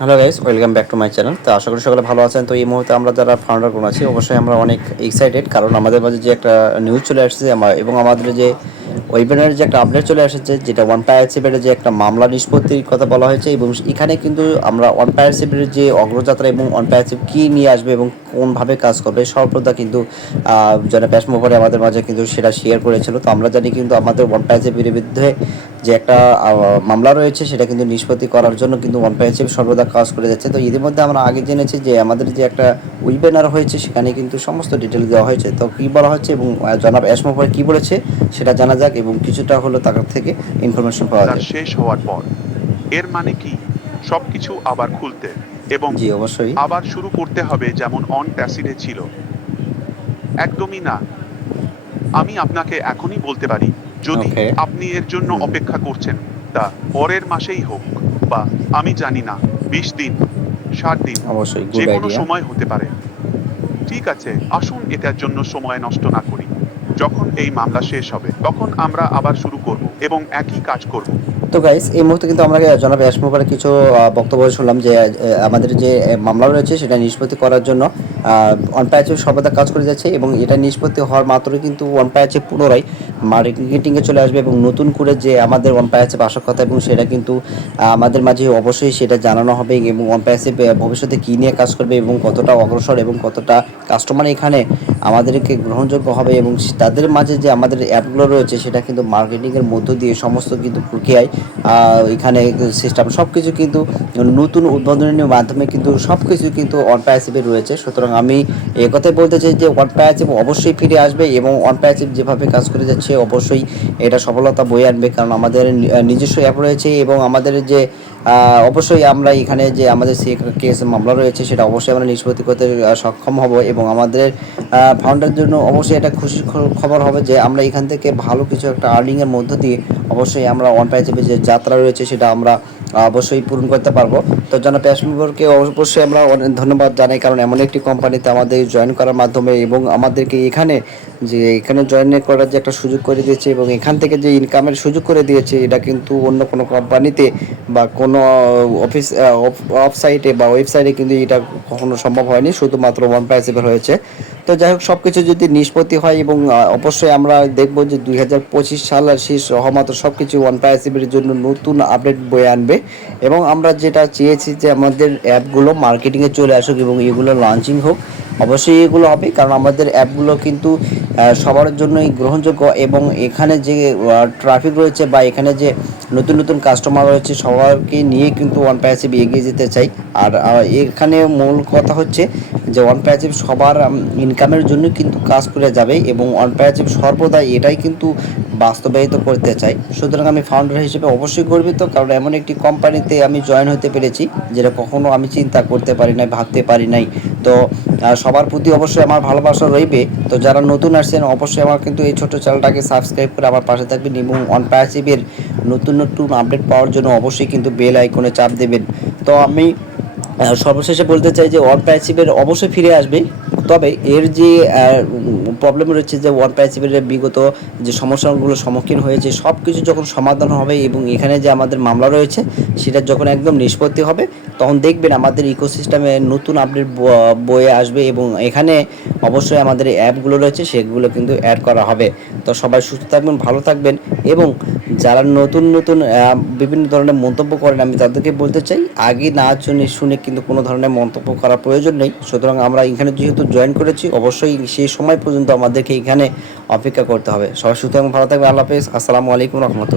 Hello guys, welcome back to my channel. তো আশা করি সকলে ভালো আছেন। তো এই মুহূর্তে আমরা যারা ফাউন্ডারগণ আছি অবশ্যই আমরা অনেক এক্সাইটেড, কারণ আমাদের মাঝে যে একটা নিউজ চলে আসছে এবং আমাদের যে ওয়েবিনারের যে একটা আপডেট চলে এসেছে, যেটা ওয়ান পায়ারশিপের যে একটা মামলা নিষ্পত্তির কথা বলা হয়েছে। এবং এখানে কিন্তু আমরা ওয়ান পায়ারশিপের যে অগ্রযাত্রা এবং ওয়ান পায়ারশিপ কী নিয়ে আসবে এবং কোনভাবে কাজ করবে সর্বদা কিন্তু যারা ব্যাসমোভারে আমাদের মাঝে কিন্তু সেটা শেয়ার করেছিল। তো আমরা জানি কিন্তু আমাদের ওয়ান পায়ারশিপের বিরুদ্ধে যে একটা মামলা রয়েছে সেটা কিন্তু নিষ্পত্তি করার জন্য কিন্তু ওয়ান পায়ারশিপ সর্বদা কাজ করে যাচ্ছে। তো ইতিমধ্যে আমরা আগে জেনেছি যে আমাদের যে একটা ওয়েবিনার হয়েছে সেখানে কিন্তু সমস্ত ডিটেল দেওয়া হয়েছে। তো কী বলা হচ্ছে এবং জনাব অ্যাসমোভার কী বলেছে সেটা জানা যাক এবং কিছুটা হলো তার থেকে ইনফরমেশন পাওয়া তার যায়। শেষ হওয়ার পর এর মানে কি সবকিছু আবার খুলতে এবং জি অবশ্যই। আবার শুরু করতে হবে যেমন অন ট্যাসিডে ছিল? একদমই না। আমি আপনাকে এখনই বলতে পারি, যদি ওকে। আপনি এর জন্য হুম। অপেক্ষা করছেন, তা পরের মাসেই হোক বা আমি জানি না 20 দিন, 60 দিন, অবশ্যই যে গুড কোনো আইডিয়া। সময় হতে পারে। ঠিক আছে, আসুন এটার জন্য সময় নষ্ট না করি। যখন এই মামলা শেষ হবে তখন আমরা আবার শুরু করব এবং একই কাজ করব। তো গাইস, এই মুহূর্তে কিন্তু আমরা জনাব অ্যাসমোভারের কিছু বক্তব্য শুনলাম যে আমাদের যে মামলা রয়েছে সেটা নিষ্পত্তি করার জন্য ওয়ান পায়ারশিপ সর্বদা কাজ করে যাচ্ছে এবং এটা নিষ্পত্তি হওয়ার মাত্রই কিন্তু ওয়ান পায়ারশিপ পুনরায় মার্কেটিংয়ে চলে আসবে এবং নতুন করে যে আমাদের ওয়ান পায়ারশিপ আসার কথা এবং সেটা কিন্তু আমাদের মাঝে অবশ্যই সেটা জানানো হবে এবং ওয়ান পায়ারশিপ ভবিষ্যতে কী নিয়ে কাজ করবে এবং কতটা অগ্রসর এবং কতটা কাস্টমার এখানে আমাদেরকে গ্রহণযোগ্য হবে এবং তাদের মাঝে যে আমাদের অ্যাপগুলো রয়েছে সেটা কিন্তু মার্কেটিংয়ের মধ্য দিয়ে সমস্ত কিন্তু প্রক্রিয়ায় এখানে সিস্টেম সব কিছু কিন্তু নতুন উদ্বোধনের মাধ্যমে কিন্তু সব কিছু কিন্তু ওয়ান পায়ারশিপে রয়েছে। সুতরাং আমি কথাই বলতে চাই যে ওয়ান পায়ারশিপ অবশ্যই ফিরে আসবে এবং ওয়ান পায়ারশিপ যেভাবে কাজ করে যাচ্ছে অবশ্যই এটা সফলতা বয়ে আনবে, কারণ আমাদের নিজস্ব অ্যাপ রয়েছে এবং আমাদের যে অবশ্যই আমরা এখানে যে আমাদের সে কেস মামলা রয়েছে সেটা অবশ্যই আমরা নিষ্পত্তি করতে সক্ষম হব এবং আমাদের ফাউন্ডারের জন্য অবশ্যই এটা খুশির খবর হবে যে আমরা এখান থেকে ভালো কিছু একটা আর্নিংয়ের মধ্য দিয়ে অবশ্যই আমরা ওয়ান পায়ারশিপের যে যাত্রা রয়েছে সেটা আমরা অবশ্যই পূরণ করতে পারবো। তো জনাব অ্যাসমোভারকে অবশ্যই আমরা অনেক ধন্যবাদ জানাই, কারণ এমন একটি কোম্পানিতে আমাদের জয়েন করার মাধ্যমে এবং আমাদেরকে এখানে জয়েন করার যে একটা সুযোগ করে দিয়েছে এবং এখান থেকে যে ইনকামের সুযোগ করে দিয়েছে এটা কিন্তু অন্য কোনো কোম্পানিতে বা কোনো অফিস অফসাইটে বা ওয়েবসাইটে কিন্তু এটা কখনো সম্ভব হয়নি, শুধুমাত্র ওয়ান পায়ারশিপের হয়েছে। তো যাই হোক, সব কিছু যদি নিষ্পত্তি হয় এবং অবশ্যই আমরা দেখব যে 2025 সালের শেষ হওয়া সব কিছু ওয়ান পায়ারশিপের জন্য নতুন আপডেট বয়ে আনবে এবং আমরা যেটা চেয়েছি যে আমাদের অ্যাপগুলো মার্কেটিংয়ে চলে আসুক এবং এগুলো লঞ্চিং হোক। অবশ্যই এগুলো হবে, কারণ আমাদের অ্যাপগুলো কিন্তু সবার জন্যই গ্রহণযোগ্য এবং এখানে যে ট্রাফিক রয়েছে বা এখানে যে নতুন নতুন কাস্টমার রয়েছে সবাইকে নিয়ে কিন্তু ওয়ান পায়ারশিপ এগিয়ে যেতে চাই। আর এখানে মূল কথা হচ্ছে যে ওয়ান পায়ারশিপ সবার ইনকামের জন্য কিন্তু কাজ করে যাবে এবং ওয়ান পায়ারশিপ সর্বদা এটাই কিন্তু বাস্তবায়িত করতে চাই। সুতরাং আমি ফাউন্ডার হিসেবে অবশ্যই গর্বিত, কারণ এমন একটি কোম্পানিতে আমি জয়েন হতে পেরেছি যেটা কখনো আমি চিন্তা করতে পারি নাই, ভাবতে পারি নাই। তো সবার প্রতি অবশ্যই আমার ভালোবাসা রইবে। তো যারা নতুন আসছেন অবশ্যই আমার কিন্তু এই ছোটো চ্যানেলটাকে সাবস্ক্রাইব করে আমার পাশে থাকবেন এবং ওয়ান পায়ারশিপের নতুন নতুন আপডেট পাওয়ার জন্য অবশ্যই কিন্তু বেল আইকনে চাপ দেবেন। তো আমি সর্বশেষে বলতে চাই যে ওয়ান পায়ারশিপের অবশ্যই ফিরে আসবে, তবে এর যে প্রবলেম রয়েছে যে ওয়ান পায়ারশিপের বিগত যে সমস্যাগুলোর সম্মুখীন হয়েছে সব কিছু যখন সমাধান হবে এবং এখানে যে আমাদের মামলা রয়েছে সেটা যখন একদম নিষ্পত্তি হবে তখন দেখবেন আমাদের ইকোসিস্টেমে নতুন আপডেট বয়ে আসবে এবং এখানে অবশ্যই আমাদের অ্যাপগুলো রয়েছে সেগুলো কিন্তু অ্যাড করা হবে। তো সবাই সুস্থ থাকবেন, ভালো থাকবেন এবং যারা নতুন নতুন বিভিন্ন ধরনের মন্তব্য করেন আমি তাদেরকে বলতে চাই আগে না শুনে কিন্তু কোনো ধরনের মন্তব্য করার প্রয়োজন নেই। সুতরাং আমরা এখানে যেহেতু জয়েন করেছি অবশ্যই সেই সময় পর্যন্ত আমাদেরকে এখানে অপেক্ষা করতে হবে। সবাই সুস্থ এবং ভালো থাকবে। আল্লাহ হাফেজ। আসসালামু আলাইকুম রহমতুল্লাহ।